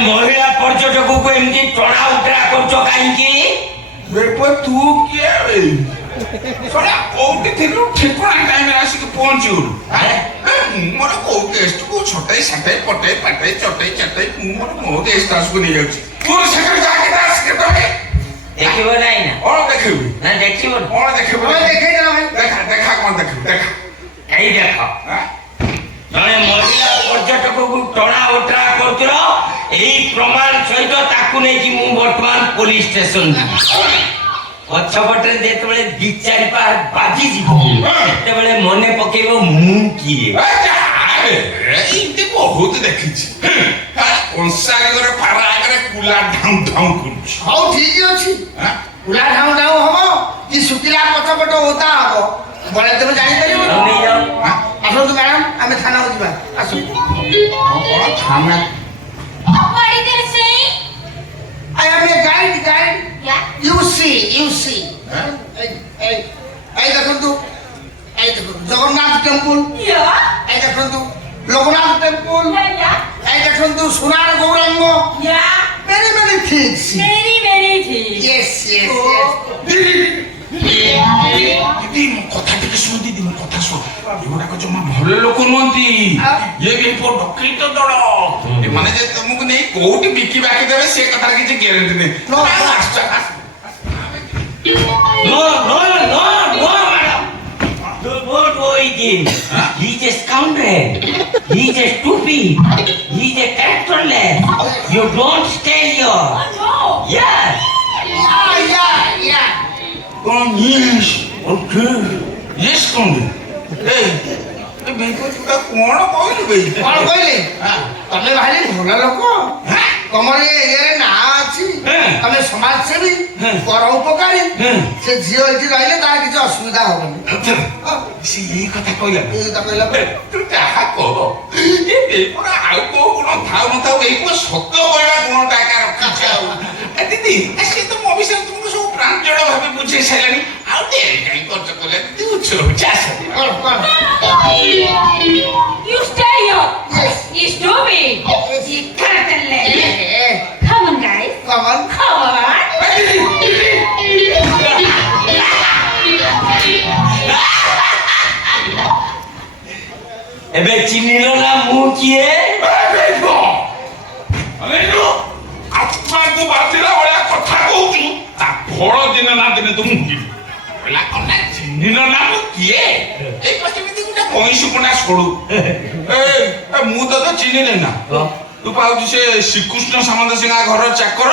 মহিলা পর্যটকକୁ ଏମିତି ଟଣା ଉଟରା କରୁଛ କାହିଁକି? ବେପ ତୁ କିଏ ବେ ଶଳା କୋଉଠି ଥିଲୁ ଠିକଣା ଟାଇମରେ ଆସିକି ପହଞ୍ଚିଗଲୁ ମୋର କୋଉ ଗେଷ୍ଟକୁ ଛଟେଇ ସାଟେଇ ପଟେଇ ପାଟେଇ ଚଟେଇ ଚାଟେଇ ମୁଁ ମୋର ମୋ ଗେଷ୍ଟ ହାଉସକୁ ନେଇଯାଉଛି ତୋର ସେକେଣ୍ଡ ଜାକେଟ ଆସିକି ତମେ ଦେଖିବ ନାହିଁ ନା କଣ ଦେଖିବୁ ନା ଦେଖିବ କଣ ଦେଖିବୁ ଦେଖେଇଦେଲ ଭାଇ ଦେଖା ଦେଖା କଣ ଦେଖିବୁ ଦେଖା ଏଇ ଦେଖ ଜଣେ ମହିଳା ପର୍ଯ୍ୟଟକକୁ ଟଣା ଉଟରା କରୁଥିଲ ଏଇ ପ୍ରମାଣ ସହିତ ତାକୁ ନେଇକି ମୁଁ ବର୍ତ୍ତମାନ ପୋଲିସ ଷ୍ଟେସନ ଯିବି ପଛପଟରେ ଯେତେବେଳେ ଦି ଚାରି ପାହାର ବାଜିଯିବ ସେତେବେଳେ ମନେ ପକେଇବ ମୁଁ କିଏ ଏମିତି ବହୁତ ଦେଖିଛି କଂସା ଆଗରେ ପାରା ଆଗରେ କୁଲା ଢାଉ ଢାଉ କରୁଛି ହଉ ଠିକ ଅଛି କୁଲା ଢାଉ ଢାଉ ହବ କି ଶୁଖିଲା ପଛପଟ ଓଦା ହବ ବଳେ ତମେ ଜାଣିପାରିବ ନେଇଯାଅ ଆସନ୍ତୁ ମ୍ୟାଡାମ ଆମେ ଥାନାକୁ ଯିବା ଆସନ୍ତୁ କଣ ଥାନା What did they say? I am a guide. Yeah. You see. এই দেখন্তু জগন্নাথ টেম্পল Yeah. এই দেখন্তু লোকনাথ টেম্পল Yeah. এই দেখন্তু সোনার Gauranga Yeah. many things. Many things. Yes. ଦିଦି ମୋ କଥା ଟିକେ ଶୁଣ ଦିଦି ମୋ କଥା ଶୁଣ ଏଗୁଡାକ ଜମା ଭଲ ଲୋକ ନୁହନ୍ତି ଇଏ ବି ଡକେଇତ ଦଳ ଏମାନେ ଯେ ତମକୁ ନେଇ କୋଉଠି ବିକି ବାକି ଦେବେ ସେ କଥାର କିଛି ଗ୍ୟାରେଣ୍ଟି ନାହିଁ No, madam. Don't go with him. He's a scoundrel. He's a stupid. He's a characterless. You don't stay here. Oh no. Yes. Yeah. କଣ yes okay yes କଣ ଏ ବେଙ୍କ ତୁଟା କଣ କହିଲୁ ବେ କଣ କହିଲେ ତମେ ଭାରି ଭଲ ଲୋକ ତମର ଏ ଏରିଆରେ ନାଁ ଅଛି ତମେ ସମାଜସେବୀ ପର ଉପକାରୀ ସେ ଝିଅ ଏଠି ରହିଲେ ତାର କିଛି ଅସୁବିଧା ହବନି ସେ ଏଇ କଥା କହିଲା ଏଇ କଥା କହିଲା ପରେ ତୁ ଯାହା କହ ଏ ବେଙ୍କର ଆଉ କୋଉ ଗୁଣ ଥାଉ ନଥାଉ ଏଇ ପୁଅ ସତ କହିଲା ଗୁଣଟା ଏକା ରଖିଛି ଆଉ ଦିଦି ସେ ତ ମୋ ବିଷୟରେ ତୁମକୁ ସବୁ ପ୍ରାଞ୍ଜଳ ଭାବେ ବୁଝେଇ ସାରିଲାଣି ଆଉ ଡେରି କାହିଁ ଖର୍ଚ୍ଚ କଲେ ଦିଦି ଉଚ୍ଚ ଆସ କଣ You stay here. Yes. You stupid. You characterless. Come on, guys. Common Come on. ଏବେ ଚିହ୍ନିଲ ନା ମୁଁ କିଏ? ଆତ୍ମାକୁ ବାଜିଲା ଭଳିଆ କଥା କହୁଛୁ ତା ଫଳ ଦିନେ ନା ଦିନେ ତୁ ମୁଗିବୁ କହିଲା କନା ଚିହ୍ନିଲ ନା ମୁଁ କିଏ ଏଇ ଯେମିତି ଗୋଟେ ମଇଁଷି ପଣ୍ଡା ସୋଡୁ ମୁଁ ତ ଚିହ୍ନିଲି ନା ତୁ ପାଉଛୁ ସେ ଶ୍ରୀକୃଷ୍ଣ ସାମନ୍ତ ସିଂହା ଘର ଚାକର